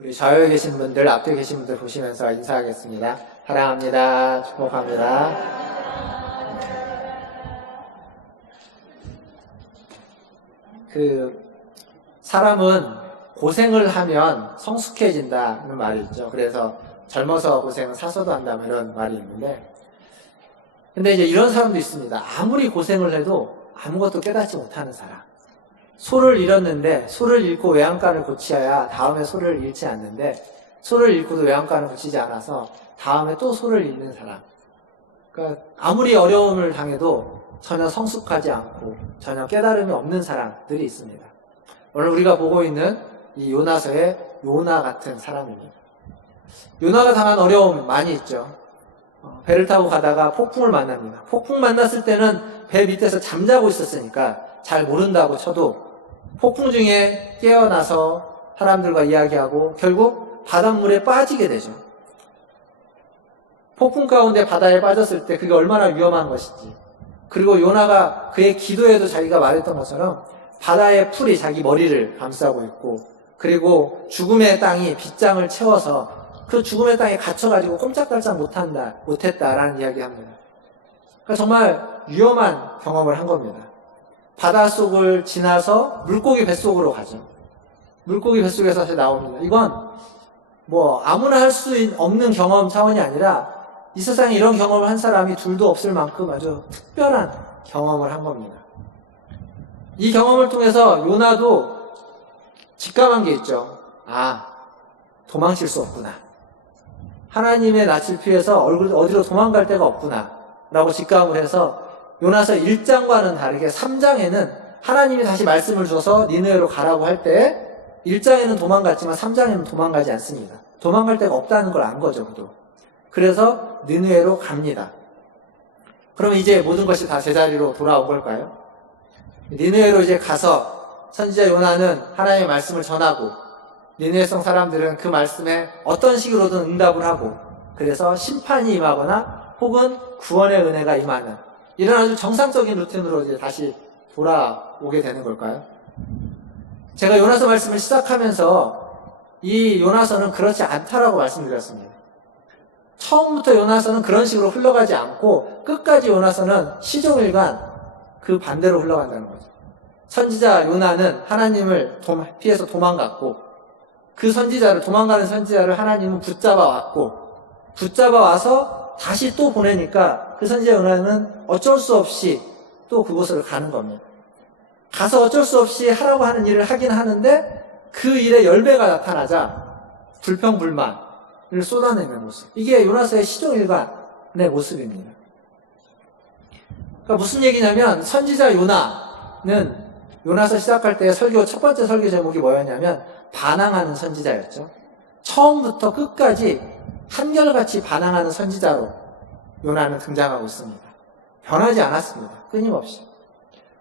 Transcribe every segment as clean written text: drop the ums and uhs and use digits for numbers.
우리 좌우에 계신 분들, 앞뒤에 계신 분들 보시면서 인사하겠습니다. 사랑합니다. 축복합니다. 사람은 고생을 하면 성숙해진다는 말이 있죠. 그래서 젊어서 고생은 사서도 한다 이런 말이 있는데, 근데 이제 이런 사람도 있습니다. 아무리 고생을 해도 아무것도 깨닫지 못하는 사람. 소를 잃었는데 소를 잃고 외양간을 고치어야 다음에 소를 잃지 않는데, 소를 잃고도 외양간을 고치지 않아서 다음에 또 소를 잃는 사람. 그러니까 아무리 어려움을 당해도 전혀 성숙하지 않고 전혀 깨달음이 없는 사람들이 있습니다. 오늘 우리가 보고 있는 이 요나서의 요나 같은 사람입니다. 요나가 당한 어려움 많이 있죠. 배를 타고 가다가 폭풍을 만납니다. 폭풍 만났을 때는 배 밑에서 잠자고 있었으니까 잘 모른다고 쳐도 폭풍 중에 깨어나서 사람들과 이야기하고 결국 바닷물에 빠지게 되죠. 폭풍 가운데 바다에 빠졌을 때 그게 얼마나 위험한 것인지, 그리고 요나가 그의 기도에도 자기가 말했던 것처럼 바다의 풀이 자기 머리를 감싸고 있고, 그리고 죽음의 땅이 빗장을 채워서 그 죽음의 땅에 갇혀가지고 꼼짝달싹 못했다라는 이야기합니다. 그러니까 정말 위험한 경험을 한 겁니다. 바닷속을 지나서 물고기 뱃속으로 가죠. 물고기 뱃속에서 다시 나옵니다. 이건 뭐 아무나 할 수 없는 경험 차원이 아니라 이 세상에 이런 경험을 한 사람이 둘도 없을 만큼 아주 특별한 경험을 한 겁니다. 이 경험을 통해서 요나도 직감한 게 있죠. 도망칠 수 없구나. 하나님의 낯을 피해서 어디로 도망갈 데가 없구나 라고 직감을 해서 요나서 1장과는 다르게 3장에는 하나님이 다시 말씀을 줘서 니느웨로 가라고 할 때 1장에는 도망갔지만 3장에는 도망가지 않습니다. 도망갈 데가 없다는 걸 안 거죠. 그래서 니느웨로 갑니다. 그러면 이제 모든 것이 다 제자리로 돌아온 걸까요? 니느웨로 이제 가서 선지자 요나는 하나님의 말씀을 전하고, 니느웨성 사람들은 그 말씀에 어떤 식으로든 응답을 하고, 그래서 심판이 임하거나 혹은 구원의 은혜가 임하는 이런 아주 정상적인 루틴으로 이제 다시 돌아오게 되는 걸까요? 제가 요나서 말씀을 시작하면서 이 요나서는 그렇지 않다라고 말씀드렸습니다. 처음부터 요나서는 그런 식으로 흘러가지 않고 끝까지 요나서는 시종일관 그 반대로 흘러간다는 거죠. 선지자 요나는 하나님을 피해서 도망갔고, 그 도망가는 선지자를 하나님은 붙잡아 와서 다시 또 보내니까 그 선지자 요나는 어쩔 수 없이 또 그곳으로 가는 겁니다. 가서 어쩔 수 없이 하라고 하는 일을 하긴 하는데 그 일에 열매가 나타나자 불평불만을 쏟아내는 모습. 이게 요나서의 시종일관의 모습입니다. 그러니까 무슨 얘기냐면, 선지자 요나는 요나서 시작할 때 첫 번째 설교 제목이 뭐였냐면 반항하는 선지자였죠. 처음부터 끝까지 한결같이 반항하는 선지자로 요나는 등장하고 있습니다. 변하지 않았습니다. 끊임없이.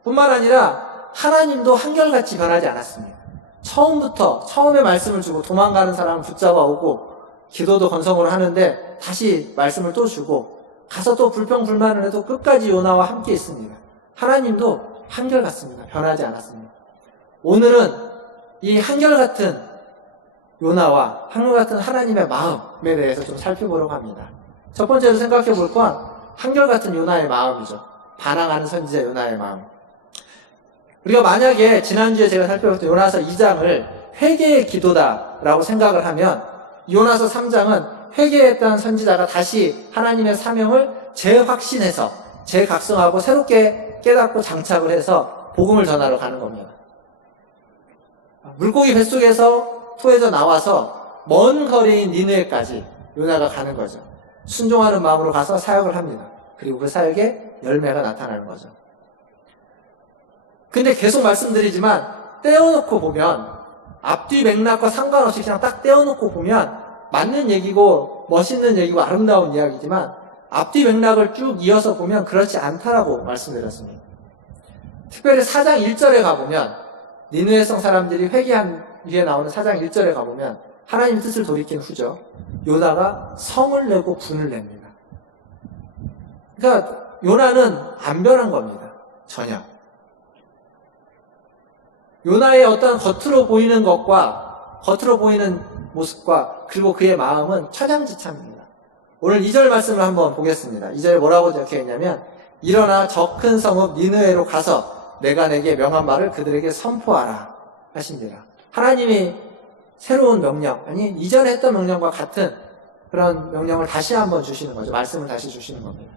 뿐만 아니라 하나님도 한결같이 변하지 않았습니다. 처음에 말씀을 주고 도망가는 사람을 붙잡아 오고 기도도 건성으로 하는데 다시 말씀을 또 주고 가서 또 불평불만을 해도 끝까지 요나와 함께 있습니다. 하나님도 한결같습니다. 변하지 않았습니다. 오늘은 이 한결같은 요나와 한결같은 하나님의 마음에 대해서 좀 살펴보려고 합니다. 첫 번째로 생각해 볼 건 한결같은 요나의 마음이죠. 반항하는 선지자 요나의 마음. 우리가 만약에 지난주에 제가 살펴봤던 요나서 2장을 회개의 기도다라고 생각을 하면, 요나서 3장은 회개했던 선지자가 다시 하나님의 사명을 재확신해서 재각성하고 새롭게 깨닫고 장착을 해서 복음을 전하러 가는 겁니다. 물고기 뱃속에서 토해져 나와서 먼 거리인 니느웨까지 요나가 가는 거죠. 순종하는 마음으로 가서 사역을 합니다. 그리고 그 사역에 열매가 나타나는 거죠. 근데 계속 말씀드리지만 떼어놓고 보면, 앞뒤 맥락과 상관없이 그냥 딱 떼어놓고 보면 맞는 얘기고 멋있는 얘기고 아름다운 이야기지만 앞뒤 맥락을 쭉 이어서 보면 그렇지 않다라고 말씀드렸습니다. 특별히 4장 1절에 가보면, 니느웨성 사람들이 회개한 뒤에 나오는 4장 1절에 가보면 하나님 뜻을 돌이킨 후죠. 요나가 성을 내고 분을 냅니다. 그러니까 요나는 안 변한 겁니다. 전혀. 요나의 어떤 겉으로 보이는 것과 겉으로 보이는 모습과 그리고 그의 마음은 천양지창입니다. 오늘 2절 말씀을 한번 보겠습니다. 2절에 뭐라고 적혀있냐면 일어나 저 큰 성읍 니느웨로 가서 내가 내게 명한 말을 그들에게 선포하라 하십니다. 하나님이 새로운 명령, 아니 이전에 했던 명령과 같은 그런 명령을 다시 한번 주시는 거죠. 말씀을 다시 주시는 겁니다.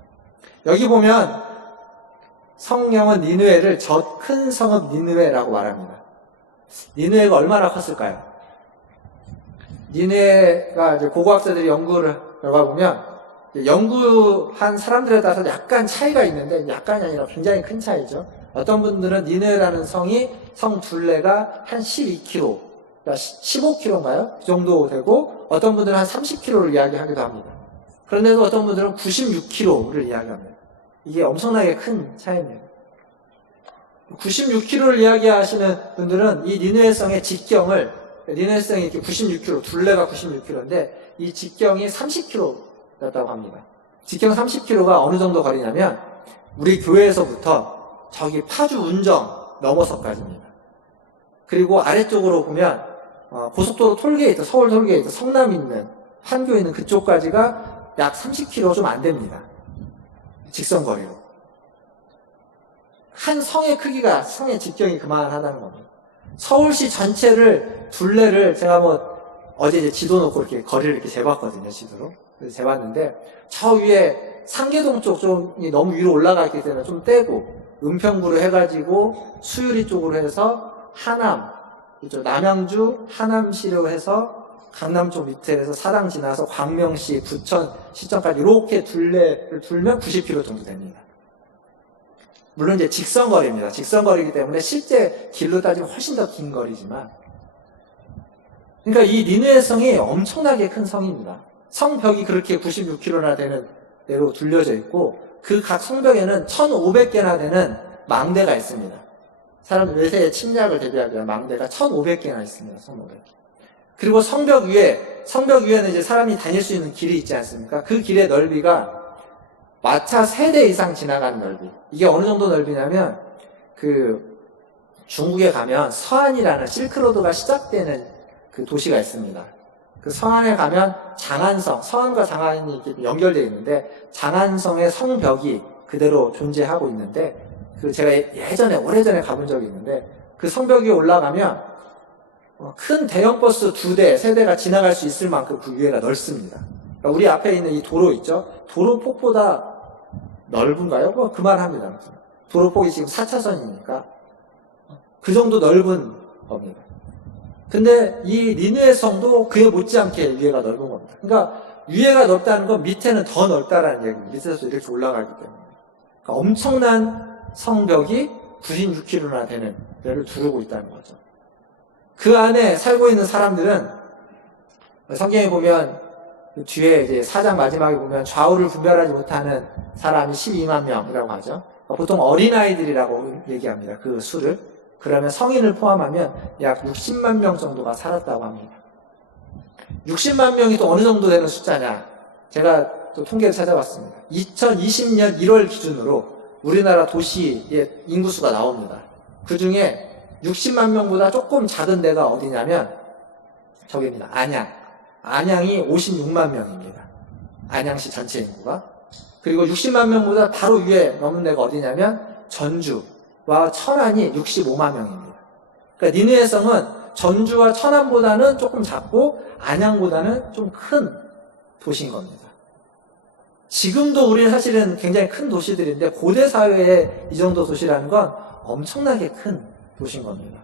여기 보면 성령은 니느웨를 저 큰 성읍 니느웨라고 말합니다. 니느웨가 얼마나 컸을까요? 니느웨가 이제 고고학자들이 연구를 결과 보면 연구한 사람들에 따라서 약간 차이가 있는데 약간이 아니라 굉장히 큰 차이죠. 어떤 분들은 니느웨라는 성 둘레가 한 12km, 그러니까 15km인가요? 그 정도 되고 어떤 분들은 한 30km를 이야기하기도 합니다. 그런데도 어떤 분들은 96km를 이야기합니다. 이게 엄청나게 큰 차이입니다. 96km를 이야기하시는 분들은 이 니느웨성의 직경을, 니느웨성이 이렇게 96km, 둘레가 96km인데 이 직경이 30km였다고 합니다. 직경 30km가 어느 정도 거리냐면 우리 교회에서부터 저기 파주 운정 넘어서까지입니다. 그리고 아래쪽으로 보면 고속도로 톨게이트, 서울 톨게이트, 성남 있는 판교 있는 그쪽까지가 약 30km 좀 안 됩니다. 직선거리로. 한 성의 크기가, 성의 직경이 그만하다는 겁니다. 서울시 전체를, 둘레를 제가 어제 이제 지도 놓고 이렇게 거리를 이렇게 재봤거든요, 지도로. 그래서 재봤는데, 저 위에 상계동 쪽 좀이 너무 위로 올라가 있기 때문에 좀 떼고, 은평구로 해가지고, 수유리 쪽으로 해서, 하남, 이쪽 남양주, 하남시로 해서, 강남 쪽 밑에 해서 사당 지나서 광명시, 부천 시점까지 이렇게 둘레를 돌면 90km 정도 됩니다. 물론 이제 직선거리입니다. 직선거리이기 때문에 실제 길로 따지면 훨씬 더 긴 거리지만, 그러니까 이 니느웨성이 엄청나게 큰 성입니다. 성벽이 그렇게 96km나 되는 대로 둘려져 있고 그 각 성벽에는 1500개나 되는 망대가 있습니다. 사람들 외세의 침략을 대비하기 위한 망대가 1500개나 있습니다. 1500개. 그리고 성벽 위에는 이제 사람이 다닐 수 있는 길이 있지 않습니까? 그 길의 넓이가 마차 3대 이상 지나가는 넓이. 이게 어느 정도 넓이냐면 중국에 가면 서안이라는 실크로드가 시작되는 그 도시가 있습니다. 그 서안에 가면 장안성, 서안과 장안이 이렇게 연결되어 있는데 장안성의 성벽이 그대로 존재하고 있는데 제가 예전에 오래전에 가본 적이 있는데 그 성벽 위에 올라가면 큰 대형 버스 2대, 3대가 지나갈 수 있을 만큼 그 위에가 넓습니다. 그러니까 우리 앞에 있는 이 도로 있죠? 도로 폭보다 넓은가요? 그만합니다. 도로 폭이 지금 4차선이니까 그 정도 넓은 겁니다. 근데 이 니느웨 성도 그에 못지않게 위에가 넓은 겁니다. 그러니까 위에가 넓다는 건 밑에는 더 넓다라는 얘기입니다. 밑에서 이렇게 올라가기 때문에. 그러니까 엄청난 성벽이 96km나 되는 데를 두르고 있다는 거죠. 그 안에 살고 있는 사람들은 성경에 보면 뒤에 이제 4장 마지막에 보면 좌우를 분별하지 못하는 사람이 12만 명이라고 하죠. 보통 어린아이들이라고 얘기합니다. 그 수를. 그러면 성인을 포함하면 약 60만 명 정도가 살았다고 합니다. 60만 명이 또 어느 정도 되는 숫자냐? 제가 또 통계를 찾아봤습니다. 2020년 1월 기준으로 우리나라 도시의 인구수가 나옵니다. 그 중에 60만 명보다 조금 작은 데가 어디냐면 저기입니다. 안양이 56만 명입니다. 안양시 전체 인구가. 그리고 60만 명보다 바로 위에 넘는 데가 어디냐면 전주와 천안이 65만 명입니다. 그러니까 니느웨 성은 전주와 천안보다는 조금 작고 안양보다는 좀 큰 도시인 겁니다. 지금도 우리는 사실은 굉장히 큰 도시들인데 고대 사회에 이 정도 도시라는 건 엄청나게 큰 도시인 겁니다.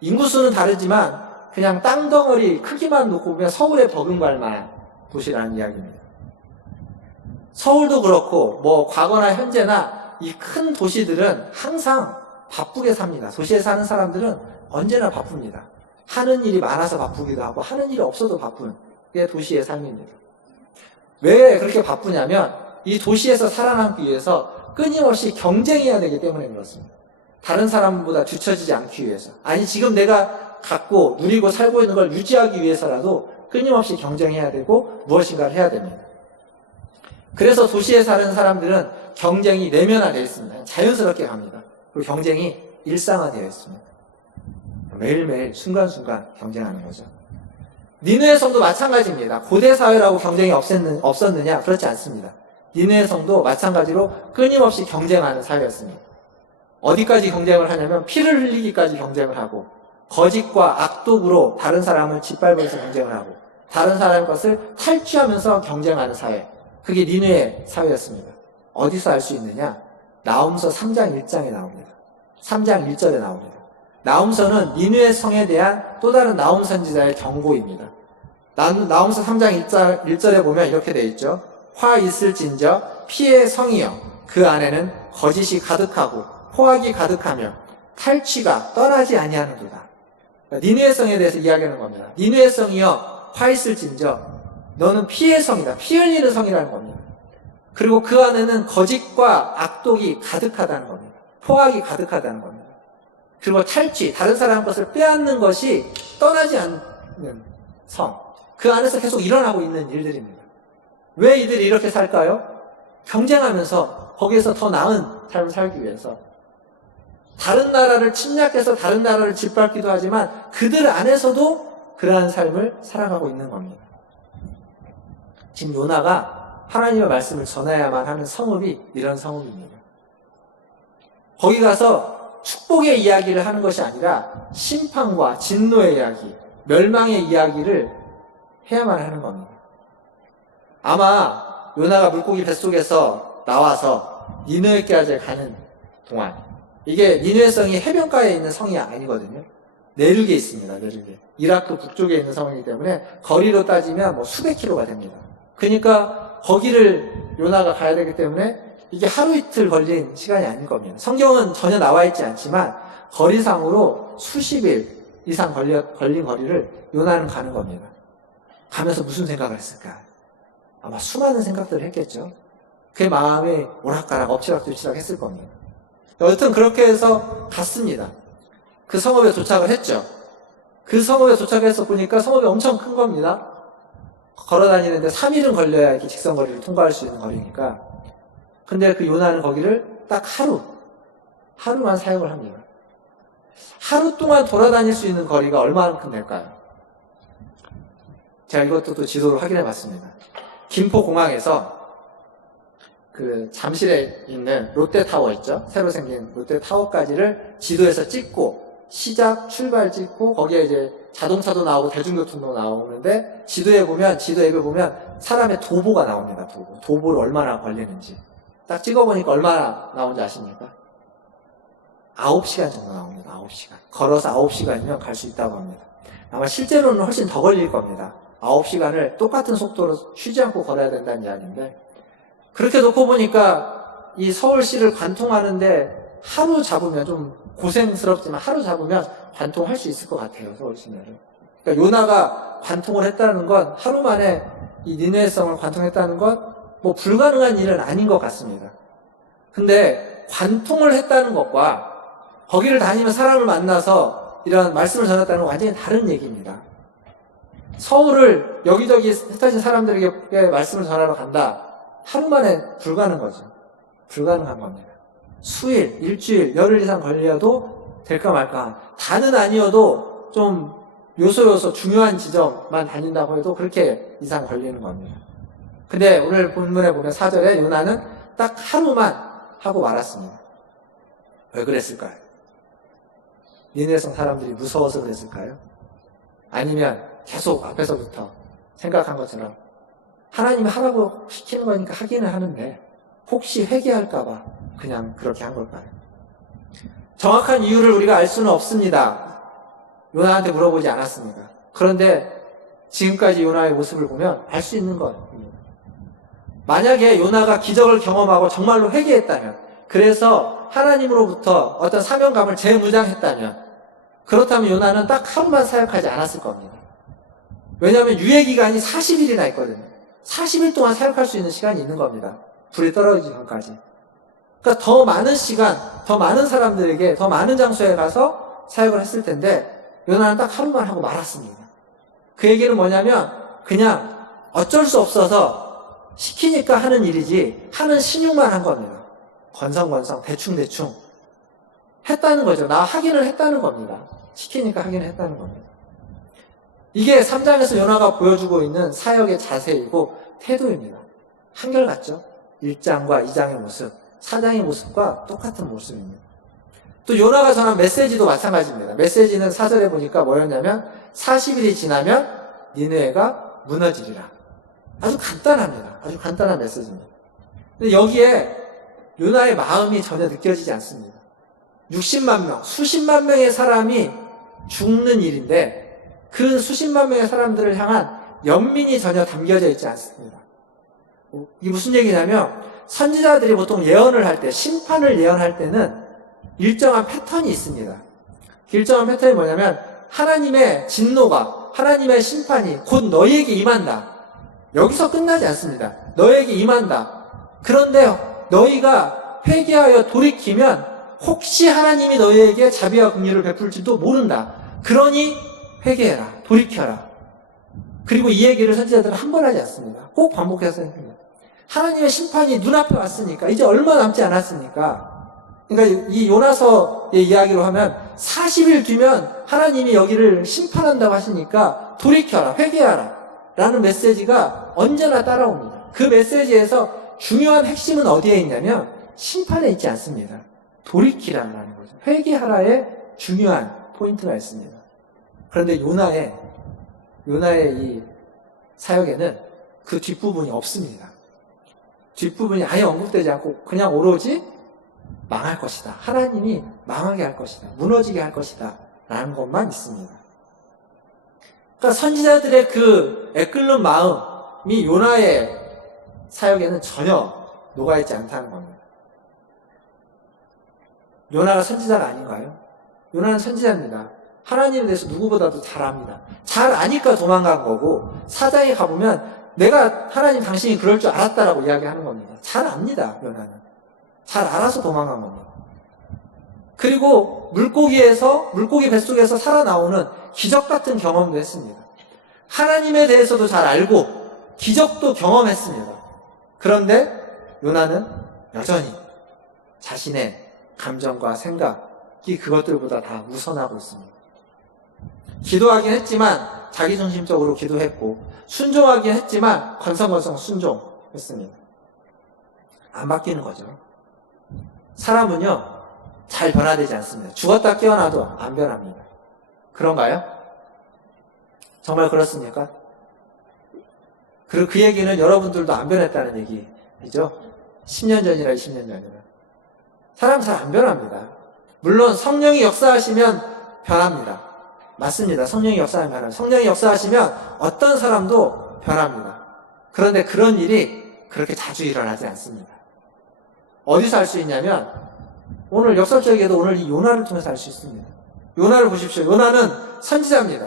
인구수는 다르지만 그냥 땅덩어리 크기만 놓고 보면 서울의 버금갈 만한 도시라는 이야기입니다. 서울도 그렇고 과거나 현재나 이 큰 도시들은 항상 바쁘게 삽니다. 도시에 사는 사람들은 언제나 바쁩니다. 하는 일이 많아서 바쁘기도 하고 하는 일이 없어도 바쁜 게 도시의 삶입니다. 왜 그렇게 바쁘냐면 이 도시에서 살아남기 위해서 끊임없이 경쟁해야 되기 때문에 그렇습니다. 다른 사람보다 뒤처지지 않기 위해서. 아니 지금 내가 갖고 누리고 살고 있는 걸 유지하기 위해서라도 끊임없이 경쟁해야 되고 무엇인가를 해야 됩니다. 그래서 도시에 사는 사람들은 경쟁이 내면화되어 있습니다. 자연스럽게 갑니다. 그리고 경쟁이 일상화되어 있습니다. 매일매일 순간순간 경쟁하는 거죠. 니느웨 성도 마찬가지입니다. 고대 사회라고 경쟁이 없었느냐? 그렇지 않습니다. 니느웨 성도 마찬가지로 끊임없이 경쟁하는 사회였습니다. 어디까지 경쟁을 하냐면 피를 흘리기까지 경쟁을 하고 거짓과 악독으로 다른 사람을 짓밟아서 경쟁을 하고 다른 사람의 것을 탈취하면서 경쟁하는 사회. 그게 니느웨 사회였습니다. 어디서 알 수 있느냐? 나훔서 3장 1장에 나옵니다. 3장 1절에 나옵니다. 나훔서는 니느웨 성에 대한 또 다른 나훔 선지자의 경고입니다. 나훔서 3장 1절에 보면 이렇게 되어 있죠. 화 있을진저 피의 성이여 그 안에는 거짓이 가득하고 포악이 가득하며 탈취가 떠나지 아니하는도다. 니느웨 성에 대해서 이야기하는 겁니다. 니느웨 성이여 화 있을진저 너는 피의 성이다. 피 흘리는 성이라는 겁니다. 그리고 그 안에는 거짓과 악독이 가득하다는 겁니다. 포악이 가득하다는 겁니다. 그리고 탈취, 다른 사람 것을 빼앗는 것이 떠나지 않는 성. 그 안에서 계속 일어나고 있는 일들입니다. 왜 이들이 이렇게 살까요? 경쟁하면서 거기에서 더 나은 삶을 살기 위해서. 다른 나라를 침략해서 다른 나라를 짓밟기도 하지만 그들 안에서도 그러한 삶을 살아가고 있는 겁니다. 지금 요나가 하나님의 말씀을 전해야만 하는 성읍이 이런 성읍입니다. 거기 가서 축복의 이야기를 하는 것이 아니라 심판과 진노의 이야기, 멸망의 이야기를 해야만 하는 겁니다. 아마 요나가 물고기 뱃속에서 나와서 니느웨까지 가는 동안 이게 니느웨 성이 해변가에 있는 성이 아니거든요. 내륙에 있습니다. 내륙에. 이라크 북쪽에 있는 성이기 때문에 거리로 따지면 수백 킬로가 됩니다. 그러니까 거기를 요나가 가야 되기 때문에 이게 하루 이틀 걸린 시간이 아닌 겁니다. 성경은 전혀 나와 있지 않지만 거리상으로 수십일 이상 걸린 거리를 요나는 가는 겁니다. 가면서 무슨 생각을 했을까? 아마 수많은 생각들을 했겠죠. 그의 마음이 오락가락 엎치락뒤치락 했을 겁니다. 여튼 그렇게 해서 갔습니다. 그 성읍에 도착을 했죠. 그 성읍에 도착해서 보니까 성읍이 엄청 큰 겁니다. 걸어다니는데 3일은 걸려야 이렇게 직선거리를 통과할 수 있는 거리니까. 근데 그 요나는 거기를 딱 하루만 사용을 합니다. 하루 동안 돌아다닐 수 있는 거리가 얼마만큼 될까요? 제가 이것도 또 지도로 확인해 봤습니다. 김포공항에서 그 잠실에 있는 롯데타워 있죠? 새로 생긴 롯데타워까지를 지도에서 찍고 시작, 출발 찍고 거기에 이제 자동차도 나오고 대중교통도 나오는데 지도 앱에 보면 사람의 도보가 나옵니다. 도보를 얼마나 걸리는지 딱 찍어보니까 얼마나 나온지 아십니까? 9시간 정도 나옵니다. 9시간. 걸어서 9시간이면 갈 수 있다고 합니다. 아마 실제로는 훨씬 더 걸릴 겁니다. 9시간을 똑같은 속도로 쉬지 않고 걸어야 된다는 이야기인데 그렇게 놓고 보니까 이 서울시를 관통하는데 하루 잡으면 좀 고생스럽지만 하루 잡으면 관통할 수 있을 것 같아요. 서울시내를. 그러니까 요나가 관통을 했다는 건 하루 만에 이 니느웨 성을 관통했다는 건 불가능한 일은 아닌 것 같습니다. 근데 관통을 했다는 것과 거기를 다니며 사람을 만나서 이런 말씀을 전했다는 건 완전히 다른 얘기입니다. 서울을 여기저기 흩어진 사람들에게 말씀을 전하러 간다. 하루 만에 불가능한 거죠. 불가능한 겁니다. 수일, 일주일, 열흘 이상 걸려도 될까 말까. 다는 아니어도 좀 요소 중요한 지점만 다닌다고 해도 그렇게 이상 걸리는 겁니다. 근데 오늘 본문에 보면 4절에 요나는 딱 하루만 하고 말았습니다. 왜 그랬을까요? 니느웨 성 사람들이 무서워서 그랬을까요? 아니면 계속 앞에서부터 생각한 것처럼 하나님이 하라고 시키는 거니까 하기는 하는데 혹시 회개할까봐 그냥 그렇게 한 걸까요? 정확한 이유를 우리가 알 수는 없습니다. 요나한테 물어보지 않았습니다. 그런데 지금까지 요나의 모습을 보면 알 수 있는 것입니다. 만약에 요나가 기적을 경험하고 정말로 회개했다면, 그래서 하나님으로부터 어떤 사명감을 재무장했다면, 그렇다면 요나는 딱 하루만 사역하지 않았을 겁니다. 왜냐하면 유예기간이 40일이나 있거든요. 40일 동안 사역할 수 있는 시간이 있는 겁니다. 불이 떨어지기 전까지. 그러니까 더 많은 시간, 더 많은 사람들에게, 더 많은 장소에 가서 사역을 했을 텐데 요나는 딱 하루만 하고 말았습니다. 그 얘기는 뭐냐면 그냥 어쩔 수 없어서 시키니까 하는 일이지 하는 신용만 한 겁니다. 건성건성 대충 했다는 거죠. 나 확인을 했다는 겁니다. 시키니까 확인을 했다는 겁니다. 이게 3장에서 요나가 보여주고 있는 사역의 자세이고 태도입니다. 한결같죠? 1장과 2장의 모습, 4장의 모습과 똑같은 모습입니다. 또 요나가 전한 메시지도 마찬가지입니다. 메시지는 4절에 보니까 뭐였냐면 40일이 지나면 니느웨가 무너지리라. 아주 간단합니다. 아주 간단한 메시지입니다. 근데 여기에 요나의 마음이 전혀 느껴지지 않습니다. 60만 명, 수십만 명의 사람이 죽는 일인데 그 수십만 명의 사람들을 향한 연민이 전혀 담겨져 있지 않습니다. 이게 무슨 얘기냐면 선지자들이 보통 예언을 할 때, 심판을 예언할 때는 일정한 패턴이 있습니다. 일정한 패턴이 뭐냐면 하나님의 진노가, 하나님의 심판이 곧 너희에게 임한다. 여기서 끝나지 않습니다. 너희에게 임한다. 그런데 너희가 회개하여 돌이키면 혹시 하나님이 너희에게 자비와 긍휼을 베풀지도 모른다. 그러니 회개해라. 돌이켜라. 그리고 이 얘기를 선지자들은 한 번 하지 않습니다. 꼭 반복해서 합니다. 하나님의 심판이 눈앞에 왔으니까, 이제 얼마 남지 않았으니까. 그러니까 이 요나서의 이야기로 하면 40일 뒤면 하나님이 여기를 심판한다고 하시니까 돌이켜라, 회개하라 라는 메시지가 언제나 따라옵니다. 그 메시지에서 중요한 핵심은 어디에 있냐면 심판에 있지 않습니다. 돌이키라는 거죠. 회개하라에 중요한 포인트가 있습니다. 그런데 요나의 이 사역에는 그 뒷부분이 없습니다. 뒷부분이 아예 언급되지 않고 그냥 오로지 망할 것이다. 하나님이 망하게 할 것이다. 무너지게 할 것이다. 라는 것만 있습니다. 그러니까 선지자들의 그 애끓는 마음이 요나의 사역에는 전혀 녹아있지 않다는 겁니다. 요나가 선지자가 아닌가요? 요나는 선지자입니다. 하나님에 대해서 누구보다도 잘 압니다. 잘 아니까 도망간 거고, 사장에 가보면 내가 하나님 당신이 그럴 줄 알았다라고 이야기하는 겁니다. 잘 압니다, 요나는. 잘 알아서 도망간 겁니다. 그리고 물고기 뱃속에서 살아나오는 기적 같은 경험도 했습니다. 하나님에 대해서도 잘 알고 기적도 경험했습니다. 그런데 요나는 여전히 자신의 감정과 생각이 그것들보다 다 우선하고 있습니다. 기도하긴 했지만 자기중심적으로 기도했고, 순종하긴 했지만 건성건성 순종했습니다. 안 바뀌는 거죠. 사람은요, 잘 변화되지 않습니다. 죽었다 깨어나도 안 변합니다. 그런가요? 정말 그렇습니까? 그리고 그 얘기는 여러분들도 안 변했다는 얘기죠. 10년 전이라 20년 전이라. 사람 잘 안 변합니다. 물론 성령이 역사하시면 변합니다. 맞습니다. 성령이 역사하면 변합니다. 성령이 역사하시면 어떤 사람도 변합니다. 그런데 그런 일이 그렇게 자주 일어나지 않습니다. 어디서 할 수 있냐면 오늘 역설적에도 오늘 이 요나를 통해서 알 수 있습니다. 요나를 보십시오. 요나는 선지자입니다.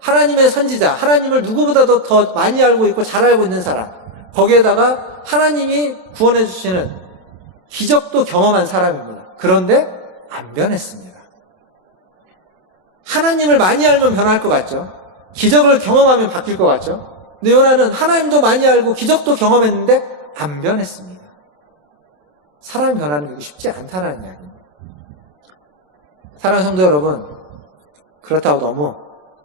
하나님의 선지자, 하나님을 누구보다도 더 많이 알고 있고 잘 알고 있는 사람, 거기에다가 하나님이 구원해 주시는 기적도 경험한 사람입니다. 그런데 안 변했습니다. 하나님을 많이 알면 변할 것 같죠? 기적을 경험하면 바뀔 것 같죠? 근데 요나는 하나님도 많이 알고 기적도 경험했는데 안 변했습니다. 사람 변하는 게 쉽지 않다는 이야기입니다. 사랑하는 성도 여러분, 그렇다고 너무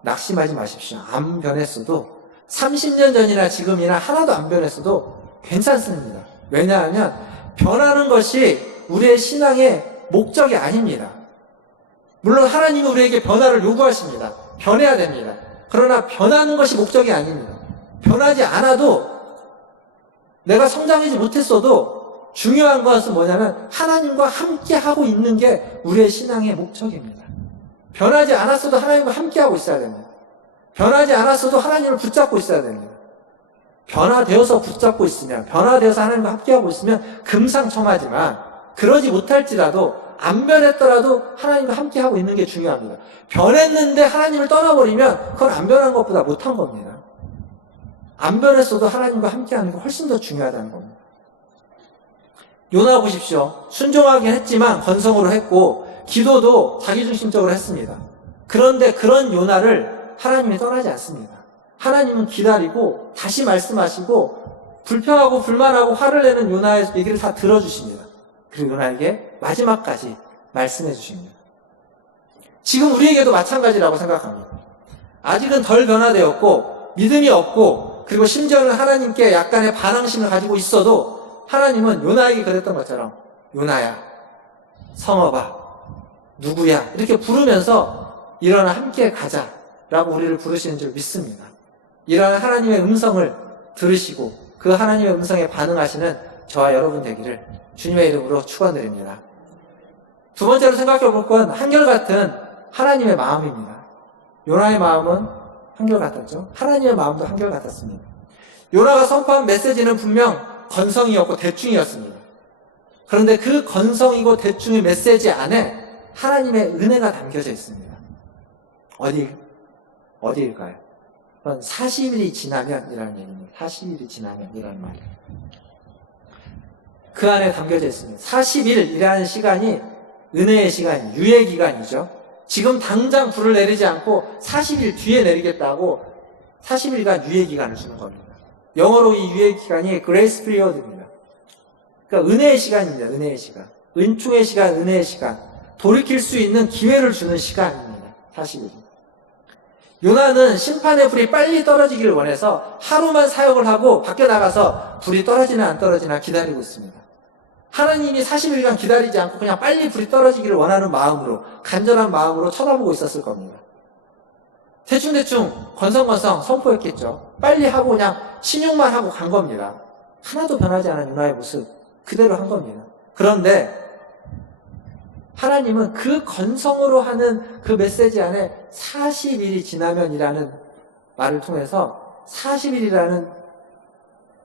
낙심하지 마십시오. 안 변했어도 30년 전이나 지금이나 하나도 안 변했어도 괜찮습니다. 왜냐하면 변하는 것이 우리의 신앙의 목적이 아닙니다. 물론 하나님은 우리에게 변화를 요구하십니다. 변해야 됩니다. 그러나 변하는 것이 목적이 아닙니다. 변하지 않아도 내가 성장하지 못했어도 중요한 것은 뭐냐면 하나님과 함께 하고 있는 게 우리의 신앙의 목적입니다. 변하지 않았어도 하나님과 함께 하고 있어야 됩니다. 변하지 않았어도 하나님을 붙잡고 있어야 됩니다. 변화되어서 붙잡고 있으면, 변화되어서 하나님과 함께 하고 있으면 금상첨화지만 그러지 못할지라도 안 변했더라도 하나님과 함께 하고 있는 게 중요합니다. 변했는데 하나님을 떠나버리면 그건 안 변한 것보다 못한 겁니다. 안 변했어도 하나님과 함께 하는 게 훨씬 더 중요하다는 겁니다. 요나 보십시오. 순종하긴 했지만 건성으로 했고 기도도 자기중심적으로 했습니다. 그런데 그런 요나를 하나님이 떠나지 않습니다. 하나님은 기다리고 다시 말씀하시고 불평하고 불만하고 화를 내는 요나의 얘기를 다 들어주십니다. 그리고 요나에게 마지막까지 말씀해 주십니다. 지금 우리에게도 마찬가지라고 생각합니다. 아직은 덜 변화되었고 믿음이 없고 그리고 심지어는 하나님께 약간의 반항심을 가지고 있어도 하나님은 요나에게 그랬던 것처럼 요나야, 성어봐, 누구야 이렇게 부르면서 일어나 함께 가자라고 우리를 부르시는 줄 믿습니다. 이러한 하나님의 음성을 들으시고 그 하나님의 음성에 반응하시는 저와 여러분 되기를 주님의 이름으로 축원드립니다. 두 번째로 생각해 볼 건 한결같은 하나님의 마음입니다. 요나의 마음은 한결같았죠. 하나님의 마음도 한결같았습니다. 요나가 선포한 메시지는 분명 건성이었고 대충이었습니다. 그런데 그 건성이고 대충의 메시지 안에 하나님의 은혜가 담겨져 있습니다. 어디일까요? 그건 40일이 지나면이라는 얘기입니다. 40일이 지나면이라는 말이에요. 그 안에 담겨져 있습니다. 40일이라는 시간이 은혜의 시간이 유예 기간이죠. 지금 당장 불을 내리지 않고 40일 뒤에 내리겠다고 40일간 유예 기간을 주는 겁니다. 영어로 이 유예 기간이 grace period입니다. 그러니까 은혜의 시간입니다. 은혜의 시간. 은총의 시간, 은혜의 시간. 돌이킬 수 있는 기회를 주는 시간입니다. 40일. 요나는 심판의 불이 빨리 떨어지기를 원해서 하루만 사역을 하고 밖에 나가서 불이 떨어지나 안 떨어지나 기다리고 있습니다. 하나님이 40일간 기다리지 않고 그냥 빨리 불이 떨어지기를 원하는 마음으로, 간절한 마음으로 쳐다보고 있었을 겁니다. 대충대충 건성건성 선포했겠죠. 빨리 하고 그냥 신용만 하고 간 겁니다. 하나도 변하지 않은 요나의 모습 그대로 한 겁니다. 그런데 하나님은 그 건성으로 하는 그 메시지 안에 40일이 지나면이라는 말을 통해서 40일이라는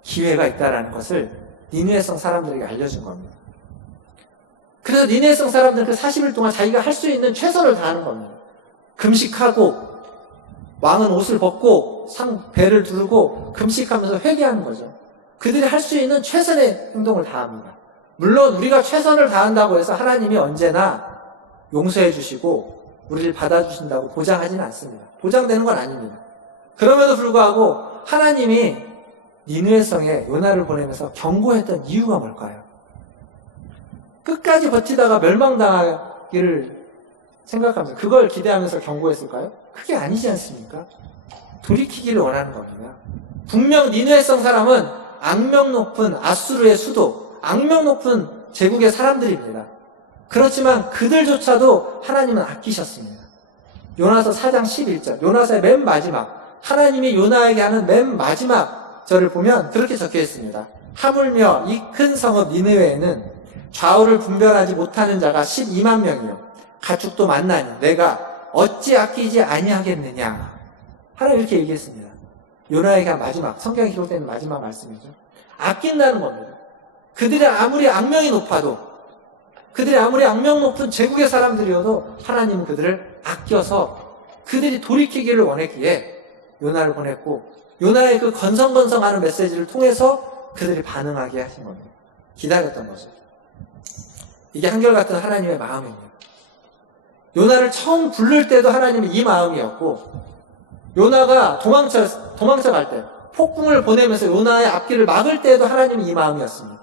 기회가 있다는 것을 니느웨성 사람들에게 알려준 겁니다. 그래서 니느웨성 사람들은 그 40일 동안 자기가 할 수 있는 최선을 다하는 겁니다. 금식하고 왕은 옷을 벗고 배를 두르고 금식하면서 회개하는 거죠. 그들이 할 수 있는 최선의 행동을 다합니다. 물론 우리가 최선을 다한다고 해서 하나님이 언제나 용서해 주시고 우리를 받아주신다고 보장하지는 않습니다. 보장되는 건 아닙니다. 그럼에도 불구하고 하나님이 니느웨성에 요나를 보내면서 경고했던 이유가 뭘까요? 끝까지 버티다가 멸망당하기를 생각하면서 그걸 기대하면서 경고했을까요? 그게 아니지 않습니까? 돌이키기를 원하는 겁니다. 분명 니느웨성 사람은 악명 높은 아수르의 수도, 악명 높은 제국의 사람들입니다. 그렇지만 그들조차도 하나님은 아끼셨습니다. 요나서 4장 11절, 요나서의 맨 마지막, 하나님이 요나에게 하는 맨 마지막 절을 보면 그렇게 적혀 있습니다. 하물며 이 큰 성읍 니느웨에는 좌우를 분별하지 못하는 자가 12만 명이요 가축도 많나니 내가 어찌 아끼지 아니하겠느냐. 하나님 이렇게 얘기했습니다. 요나에게 한 마지막, 성경에 기록되는 마지막 말씀이죠. 아낀다는 겁니다. 그들이 아무리 악명이 높아도, 그들이 아무리 악명 높은 제국의 사람들이어도 하나님은 그들을 아껴서 그들이 돌이키기를 원했기에 요나를 보냈고, 요나의 그 건성건성하는 메시지를 통해서 그들이 반응하게 하신 겁니다. 기다렸던 거죠. 이게 한결같은 하나님의 마음입니다. 요나를 처음 부를 때도 하나님은 이 마음이었고, 요나가 도망쳐갈 때, 폭풍을 보내면서 요나의 앞길을 막을 때에도 하나님은 이 마음이었습니다.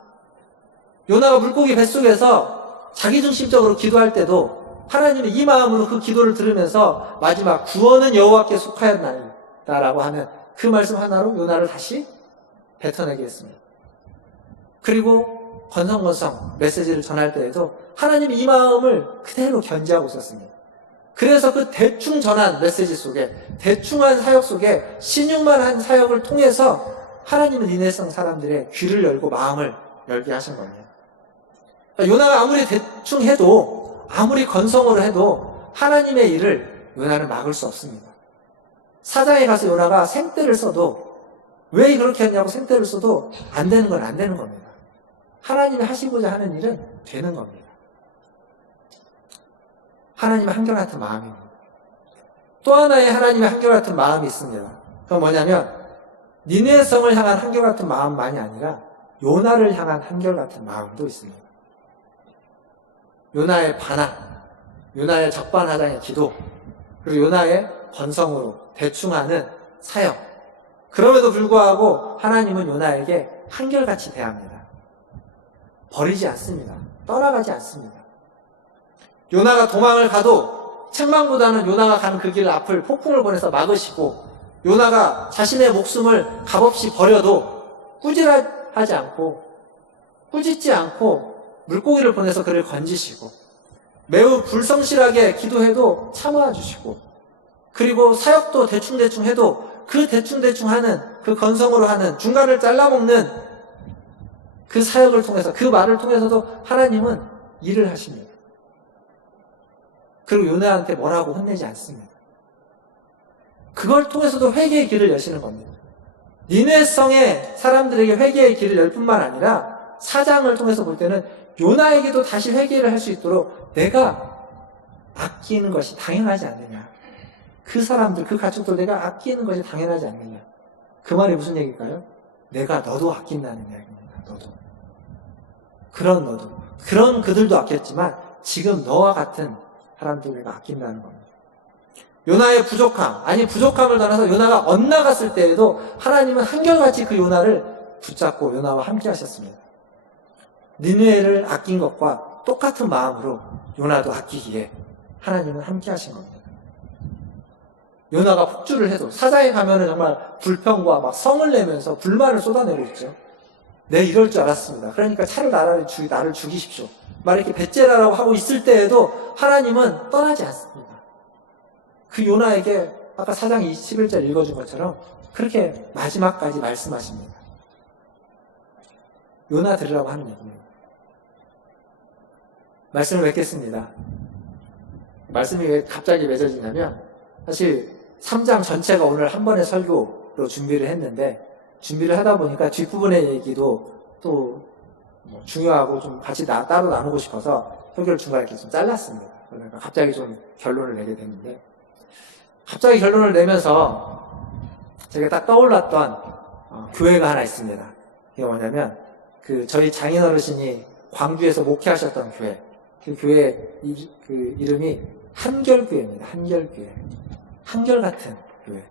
요나가 물고기 뱃속에서 자기중심적으로 기도할 때도 하나님은 이 마음으로 그 기도를 들으면서 마지막 구원은 여호와께 속하였나이다라고 하는 그 말씀 하나로 요나를 다시 뱉어내게 했습니다. 그리고 건성건성 메시지를 전할 때에도 하나님이 이 마음을 그대로 견지하고 있었습니다. 그래서 그 대충 전한 메시지 속에, 대충한 사역 속에 신용만 한 사역을 통해서 하나님은 니느웨성 사람들의 귀를 열고 마음을 열게 하신 겁니다. 요나가 아무리 대충 해도, 아무리 건성으로 해도 하나님의 일을 요나는 막을 수 없습니다. 사장에 가서 요나가 생떼를 써도, 왜 그렇게 했냐고 생떼를 써도 안 되는 건 안 되는 겁니다. 하나님이 하시고자 하는 일은 되는 겁니다. 하나님의 한결같은 마음입니다. 또 하나의 하나님의 한결같은 마음이 있습니다. 그건 뭐냐면 니느웨성을 향한 한결같은 마음만이 아니라 요나를 향한 한결같은 마음도 있습니다. 요나의 반항, 요나의 적반하장의 기도, 그리고 요나의 건성으로 대충하는 사역. 그럼에도 불구하고 하나님은 요나에게 한결같이 대합니다. 버리지 않습니다. 떠나가지 않습니다. 요나가 도망을 가도 책망보다는 요나가 가는 그 길 앞을 폭풍을 보내서 막으시고, 요나가 자신의 목숨을 값없이 버려도 꾸짖지 않고 물고기를 보내서 그를 건지시고, 매우 불성실하게 기도해도 참아 주시고, 그리고 사역도 대충대충 해도 그 대충대충 하는, 그 건성으로 하는, 중간을 잘라먹는 그 사역을 통해서, 그 말을 통해서도 하나님은 일을 하십니다. 그리고 요나한테 뭐라고 혼내지 않습니다. 그걸 통해서도 회개의 길을 여시는 겁니다. 니느웨 성의 사람들에게 회개의 길을 열 뿐만 아니라 4장을 통해서 볼 때는 요나에게도 다시 회개를 할 수 있도록 내가 아끼는 것이 당연하지 않느냐. 그 사람들, 그 가축들 내가 아끼는 것이 당연하지 않느냐. 그 말이 무슨 얘기일까요? 내가 너도 아낀다는 얘기입니다. 너도. 그런 그들도 아꼈지만 지금 너와 같은 사람들 내가 아낀다는 겁니다. 요나의 부족함을 떠나서 요나가 엇나갔을 때에도 하나님은 한결같이 그 요나를 붙잡고 요나와 함께 하셨습니다. 니느웨를 아낀 것과 똑같은 마음으로 요나도 아끼기에 하나님은 함께 하신 겁니다. 요나가 폭주를 해도, 사자에 가면은 정말 불평과 막 성을 내면서 불만을 쏟아내고 있죠. 내 이럴 줄 알았습니다. 그러니까 차를 나를 죽이십시오. 막 이렇게 배째라라고 하고 있을 때에도 하나님은 떠나지 않습니다. 그 요나에게 아까 4장 21절 읽어준 것처럼 그렇게 마지막까지 말씀하십니다. 요나 들으라고 하는 얘기입니다. 말씀을 맺겠습니다. 말씀이 왜 갑자기 맺어지냐면, 사실 3장 전체가 오늘 한 번의 설교로 준비를 했는데, 준비를 하다 보니까 뒷부분의 얘기도 또 중요하고 좀 같이 따로 나누고 싶어서 설교를 중간에 이렇게 좀 잘랐습니다. 그러니까 갑자기 좀 결론을 내게 됐는데, 갑자기 결론을 내면서 제가 딱 떠올랐던 교회가 하나 있습니다. 이게 뭐냐면, 저희 장인 어르신이 광주에서 목회하셨던 교회, 그 교회 이름이 한결교회입니다. 한결교회. 한결같은 교회.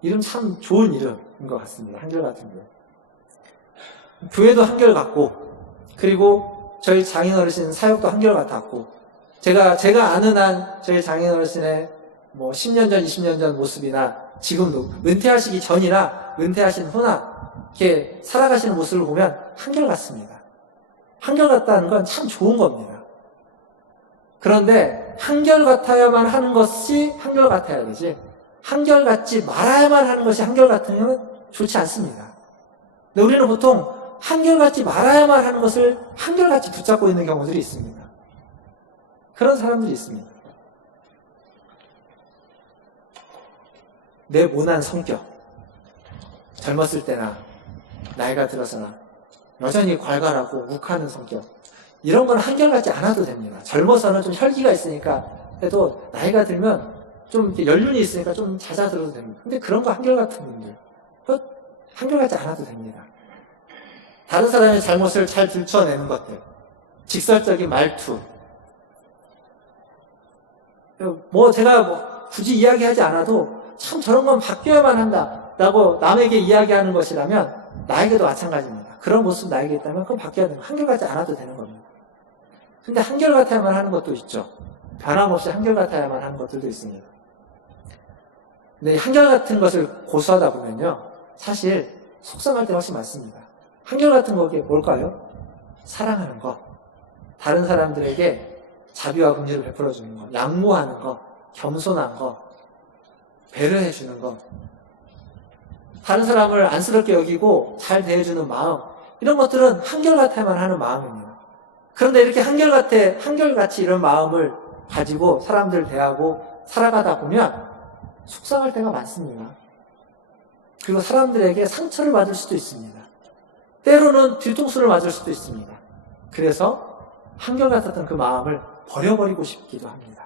이름 참 좋은 이름인 것 같습니다. 한결같은 교회. 교회도 한결같고, 그리고 저희 장인 어르신 사역도 한결같았고, 제가 아는 한 저희 장인 어르신의 10년 전, 20년 전 모습이나 지금도 은퇴하시기 전이나 은퇴하신 후나 이렇게 살아가시는 모습을 보면 한결같습니다. 한결같다는 건 참 좋은 겁니다. 그런데 한결같아야만 하는 것이 한결같아야 되지, 한결같지 말아야만 하는 것이 한결같으면 좋지 않습니다. 근데 우리는 보통 한결같지 말아야만 하는 것을 한결같이 붙잡고 있는 경우들이 있습니다. 그런 사람들이 있습니다. 내 모난 성격, 젊었을 때나 나이가 들어서나 여전히 괄괄하고 욱하는 성격, 이런 건 한결같지 않아도 됩니다. 젊어서는 좀 혈기가 있으니까 해도 나이가 들면 좀 이렇게 연륜이 있으니까 좀 잦아들어도 됩니다. 근데 그런 거 한결같은 분들, 한결같지 않아도 됩니다. 다른 사람의 잘못을 잘 들춰내는 것들, 직설적인 말투, 제가 굳이 이야기하지 않아도 참 저런 건 바뀌어야만 한다라고 남에게 이야기하는 것이라면 나에게도 마찬가지입니다. 그런 모습 나에게 있다면 그건 바뀌어야 됩니다. 한결같지 않아도 되는 겁니다. 근데 한결같아야만 하는 것도 있죠. 변함없이 한결같아야만 하는 것들도 있습니다. 근데 한결같은 것을 고수하다 보면요, 사실 속상할 때 훨씬 많습니다. 한결같은 게 뭘까요? 사랑하는 것, 다른 사람들에게 자비와 긍휼을 베풀어주는 것, 양보하는 것, 겸손한 것, 배려해주는 것, 다른 사람을 안쓰럽게 여기고 잘 대해주는 마음, 이런 것들은 한결같아야만 하는 마음입니다. 그런데 이렇게 한결같이 이런 마음을 가지고 사람들 대하고 살아가다 보면 속상할 때가 많습니다. 그리고 사람들에게 상처를 받을 수도 있습니다. 때로는 뒤통수를 맞을 수도 있습니다. 그래서 한결같았던 그 마음을 버려버리고 싶기도 합니다.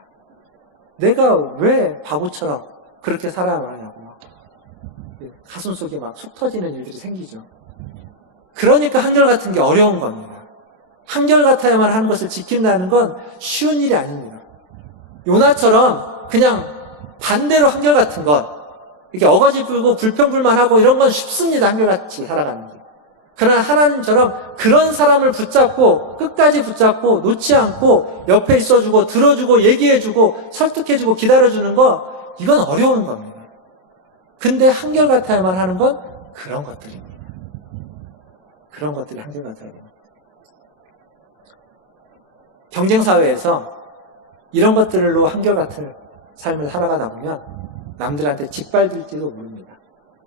내가 왜 바보처럼 그렇게 살아야 하냐고 가슴 속에 막 속 터지는 일들이 생기죠. 그러니까 한결같은 게 어려운 겁니다. 한결같아야만 하는 것을 지킨다는 건 쉬운 일이 아닙니다. 요나처럼 그냥 반대로 한결같은 것, 이렇게 어거지 불고 불평불만하고 이런 건 쉽습니다. 한결같이 살아가는 게. 그러나 하나님처럼 그런 사람을 붙잡고 끝까지 붙잡고 놓지 않고 옆에 있어주고 들어주고 얘기해주고 설득해주고 기다려주는 거, 이건 어려운 겁니다. 근데 한결같아야만 하는 건 그런 것들입니다. 그런 것들이 한결같아야 돼요. 경쟁사회에서 이런 것들로 한결같은 삶을 살아가다 보면 남들한테 짓밟힐지도 모릅니다.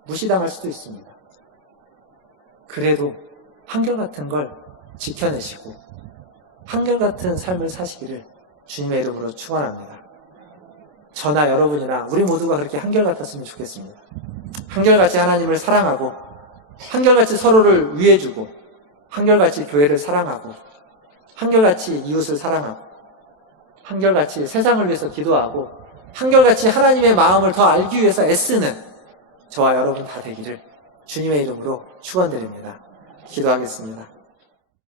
무시당할 수도 있습니다. 그래도 한결같은 걸 지켜내시고 한결같은 삶을 사시기를 주님의 이름으로 축원합니다. 저나 여러분이나 우리 모두가 그렇게 한결같았으면 좋겠습니다. 한결같이 하나님을 사랑하고 한결같이 서로를 위해주고 한결같이 교회를 사랑하고 한결같이 이웃을 사랑하고 한결같이 세상을 위해서 기도하고 한결같이 하나님의 마음을 더 알기 위해서 애쓰는 저와 여러분 다 되기를 주님의 이름으로 축원드립니다. 기도하겠습니다.